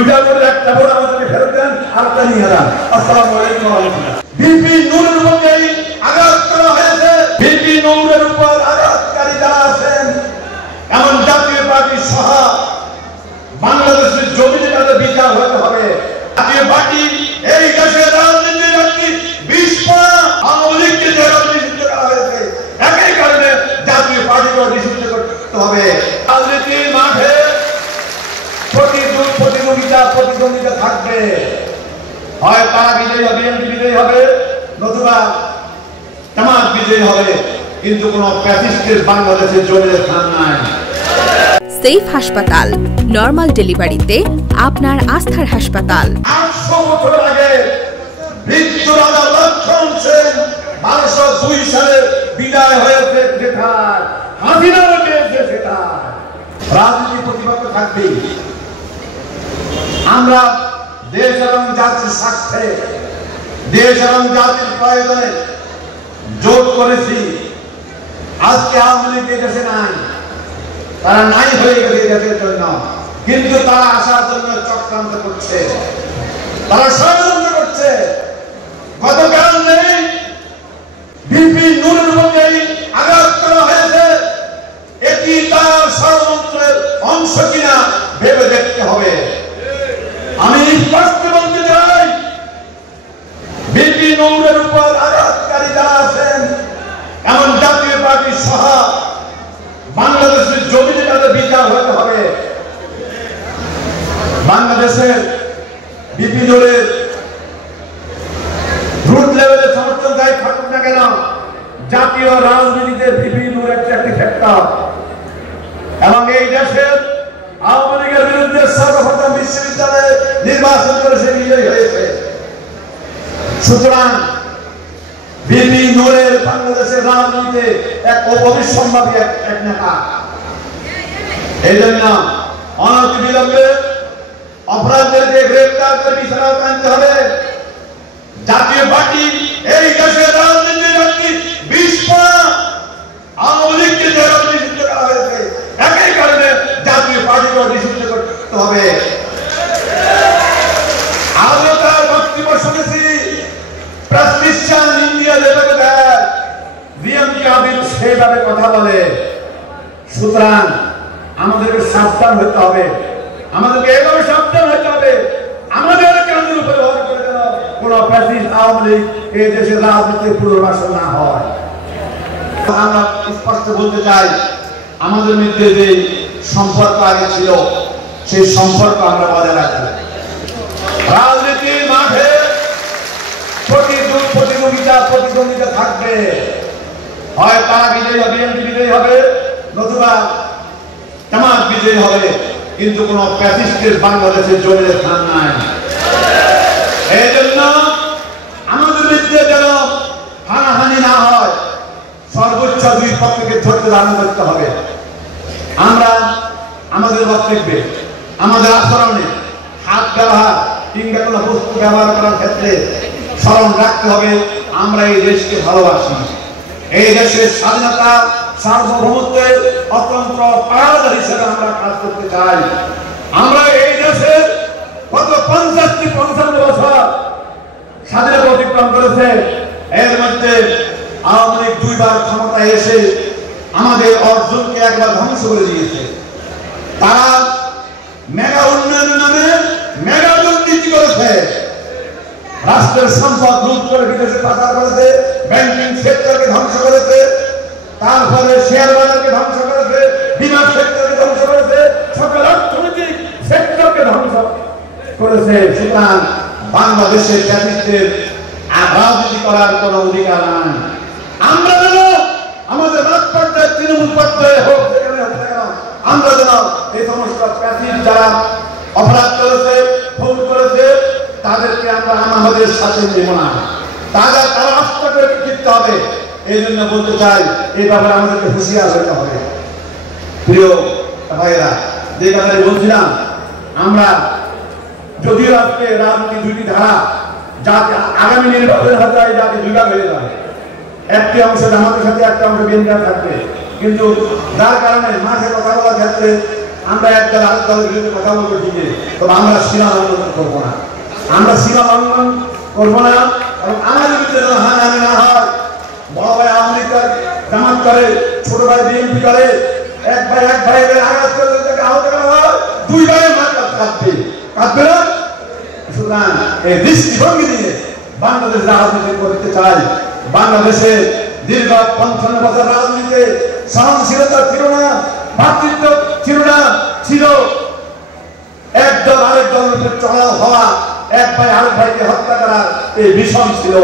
দুইটা করে একটা ভোট আমাদেরকে ফেরত দেন, আরেকটা নিয়ে যান। আসসালামু আলাইকুম ওয়া রাহমাতুল্লাহ। বিপি নূরের উপর আঘাত করা হয়েছে। বিপি নূরের উপর আঘাতকারী যারা আছেন এমন জাতীয় পার্টি সহ বাংলাদেশের জমিনে তাদের বিচার হতে হবে। জাতীয় পার্টি এই দেশের রাজনীতির একটি বিস্ফা আওয়ামী লীগকে যেভাবে নিষিদ্ধ করা হয়েছে, একই কারণে জাতীয় পার্টিকেও নিষিদ্ধ করতে হবে। রাজনীতির মাঠে প্রতিদ্বন্দ্বিতা থাকবে, হয় তারা বিজয়ী হবে, বিএনপি বিজয়ী হবে, নতুবা জামাত বিজয়ী হবে, কিন্তু কোন ফ্যাসিস্টের বাংলাদেশের জমিনে স্থান নাই। সেফ হাসপাতাল, নরমাল ডেলিভারিতে আপনার আস্থার হাসপাতাল। 800 বছর আগে মৃত্যু রাজা লক্ষণ সেন 1202 সালে বিদায় হয়েছে যেখানে হাসিনাও গিয়েছে সেখানে। রাজনীতি প্রতিপক্ষ থাকবে। আমরা দেশ এবং জাতির স্বার্থে, দেশ এবং জাতির প্রয়োজনে জোট করেছি। আজকে আওয়ামী লীগ দেশে নাই, তারা নাই হয়ে গেছে দেশের জন্য, কিন্তু তারা আসার জন্য চক্রান্ত করছে, তারা ষড়যন্ত্র করছে। গতকাল নেই বিপি নূরের উপর আঘাত করা হয়েছে, এটি তার ষড়যন্ত্রের অংশ কিনা ভেবে দেখতে হবে। আমি স্পষ্ট বলতে চাই, বিপি নূরের উপর আঘাতকারী যারা আছেন এমন জাতীয় পার্টি সহ বাংলাদেশের জমিনে তাদের বিচার হতে হবে। বাংলাদেশের বিপি নূরের রুট লেভেলে সমর্থন যাই থাকুক না কেন, জাতীয় রাজনীতিতে বিপি নূর একটি ফ্যাক্টর। এবং এই দেশের আওয়ামী লীগের বিরুদ্ধে সর্বপ্রথম বিশ্ববিদ্যালয়ে নির্বাচন করে সে বিজয়ী হয়েছে। সুতরাং বিপি নূরের বাংলাদেশের রাজনীতিতে এক অবিসম্ভাবী এক নেতা। এই জন্য অনতিবিলম্বে অপরাধীদেরকে গ্রেফতার করে বিচার আনতে হবে। জাতীয় পার্টি এই দেশের রাজনীতির একটি বিস্ফা আওয়ামী লীগকে যেভাবে নিষিদ্ধ করা হয়েছে, একই কারণে জাতীয় পার্টিকেও নিষিদ্ধ করতে হবে। আজও তার বক্তব্য শুনেছি, প্রেসক্রিপশন ইন্ডিয়া যেভাবে দেয়, বিএনপি আবির সেভাবে কথা বলে। সুতরাং আমাদেরকে সাবধান হতে হবে, আমাদেরকে এভাবে সাবধান হতে হবে। আমাদের কেন্দ্রের উপরে ভর করে যেন কোন ফ্যাসিস্ট আওয়ামী লীগ এই দেশের রাজনীতির পুনর্বাসন না হয়। আমরা স্পষ্ট বলতে চাই, আমাদের মধ্যে যে সম্পর্ক আগে ছিল সেই সম্পর্ক আমরা বজায় রাখবো। রাজনীতির মাঠে প্রতিদ্বন্দ্বিতা থাকবে, হয় তারা বিজয়ী হবে, বিএনপি বিজয়ী হবে, নতুবা জামাত বিজয়ী হবে, কিন্তু কোন ফ্যাসিস্টের বাংলাদেশের জমিনে স্থান নাই। এই জন্য আমাদের মধ্যে যেন হানাহানি না হয়, সর্বোচ্চ দুই পক্ষকে ধৈর্য ধারণ করতে হবে। আমরা আমাদের বক্তব্যে, আমাদের আচরণে, হাত ব্যবহার কিংবা কোনো বস্তু ব্যবহার করার ক্ষেত্রে স্মরণ রাখতে হবে আমরা এই দেশকে ভালোবাসি। এই দেশের স্বাধীনতা সার্বভৌমত্বের অতন্ত্র পাহাড় হিসেবে আমরা কাজ করতে চাই। আমরা এই দেশের গত 50-55 বছর স্বাধীনতা অতিক্রম করেছে। এর মধ্যে আওয়ামী লীগ 2 বার ক্ষমতায় এসে আমাদের অর্জনকে একবার ধ্বংস করে দিয়েছে। তারা মেগা উন্নয়নের নামে মেগা দুর্নীতি করেছে, রাষ্ট্রের সম্পদ লুট করে বিদেশে পাচার করেছে, ব্যাংকিং সেক্টরকে ধ্বংস করেছে, তারপরে শেয়ার বাজারকে ধ্বংস করেছে, বিমা সেক্টরকে ধ্বংস করেছে, সকল অর্থনৈতিক সেক্টরকে ধ্বংস করেছে। সুতরাং বাংলাদেশের ফ্যাসিস্টের রাজনীতি করার কোন অধিকার নাই। আমরা যেন আমাদের রাজ পর্যায়ে, তৃণমূল পর্যায়ে হোক, যেখানে হোক না কেন, আমরা যেন এই সমস্ত ফ্যাসিস্ট যারা অপরাধ করেছে, ভুল করেছে, তাদেরকে আমরা আমাদের সাথে নেব না, তারা রাস্তা করে ফিরতে হবে। এই জন্য বলতে চাই, এই ব্যাপারে আমাদেরকে হুঁশিয়ার হতে হবে। প্রিয় ভাইয়েরা, যে কথাটি বলছিলাম, আমরা যদিও আজকে রাজনীতি দুইটি ধারা, যাতে আগামী নির্বাচন হতে যাতে দুইটা হয়ে যায়, একটি অংশ জামাতের সাথে, একটা অংশ বিএনপির থাকবে, কিন্তু যার কারণে মাঠে কথা বলার ক্ষেত্রে আমরা এক দল আরেক দলের বিরুদ্ধে কথা বলবো ঠিকই, তবে আমরা সীমা লঙ্ঘন করবো না, আমরা সীমা লঙ্ঘন করবো না। এবং আমাদের বিরুদ্ধে যেন হানাহানি না হয়। বড় ভাই আওয়ামী লীগ জামাত করে, ছোট ভাই বিএনপি করে, এক ভাই আঘাত করে তাকে আহত করা হয়, দুই ভাইয়ের মাথা কাঁদবে না। সুতরাং এই দৃষ্টিভঙ্গি নিয়ে বাংলাদেশ রাজনীতি করতে চাই। বাংলাদেশে দীর্ঘ ৫৫ বছর রাজনীতিতে সহনশীলতা ছিল না, ভাতৃত্ব ছিল না, ছিল একদল আরেক দলের চড়াও হওয়া, এক ভাই আরেক ভাইকে হত্যা করা, এই ভীষণ ছিল।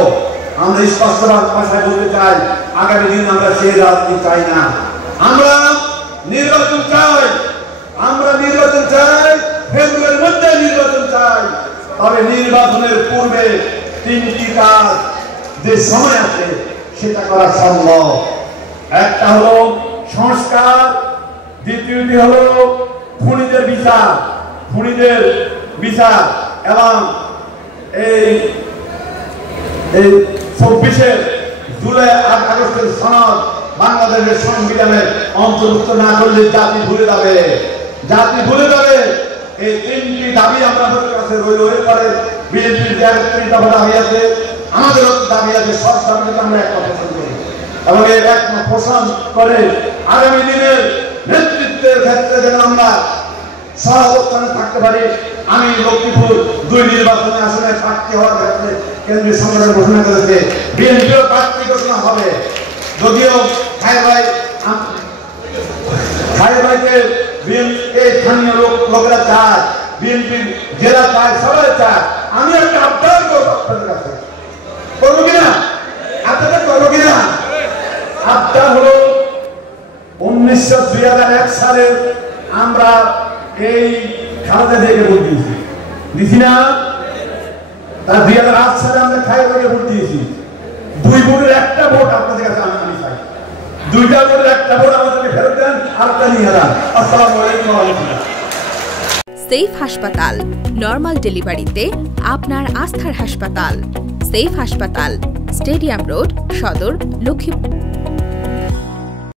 আমরা স্পষ্ট ভাষায় বলতে চাই, আগামী দিন আমরা সেই রাজনীতি চাই না। আমরা নির্বাচন চাই, ফেব্রুয়ারির মধ্যে নির্বাচন চাই। তবে নির্বাচনের পূর্বে 3টি কাজ যে সময় আছে সেটা করা সম্ভব। একটা হলো সংস্কার, দ্বিতীয়টি হলো খুনিদের বিচার এবং এই 24 জুলাই আগস্টের সনদ বাংলাদেশের সংবিধানে অন্তর্ভুক্ত না করলে জাতি ভুলে যাবে। এই 3টি দাবি আমরা আমাদের কাছে রইল। এরপরে বিএনপির ৩ দফা দাবি আছে, আমাদেরও দাবি আছে। সব দাবিকে আমরা একটা পোষণ করি এবং এই এক পোষণ করে আগামী দিনের নেতৃত্বের ক্ষেত্রে যেন আমরা সহাবস্থানে থাকতে পারি। আমি লক্ষ্মীপুর 2 নির্বাচনে আসলে প্রার্থী হওয়ার ক্ষেত্রে কেন্দ্রীয় সংগঠন ঘোষণা করেছে, বিএনপিও প্রার্থী ঘোষণা হবে। যদিও খায়ের ভাইকে এই স্থানীয় লোকেরা চায়, বিএনপির জেলা চায়, সবাই চায়। আমি একটা আবদার করবো আপনাদের কাছে, করবো কিনা? আপনাদের করবো কিনা? আবদার হলো 2001 সালে আমরা এই খালেদা জিয়াকে ভোট দিয়েছি না? তার 2008 সালে আমরা খায়ের ভাইকে ভোট দিয়েছি। 2 ভোটের একটা ভোট আপনাদের কাছে আমি চাই। 2টা ভোটের একটা ভোট আমাদেরকে ফেরত দেন, আরেকটা নিয়ে যান। আসসালামু আলাইকুম ওয়া রাহমাতুল্লাহ। সেফ হাসপাতাল, নরমাল ডেলিভারিতে আপনার আস্থার হাসপাতাল। সেফ হাসপাতাল, স্টেডিয়াম রোড, সদর, লক্ষ্মীপুর।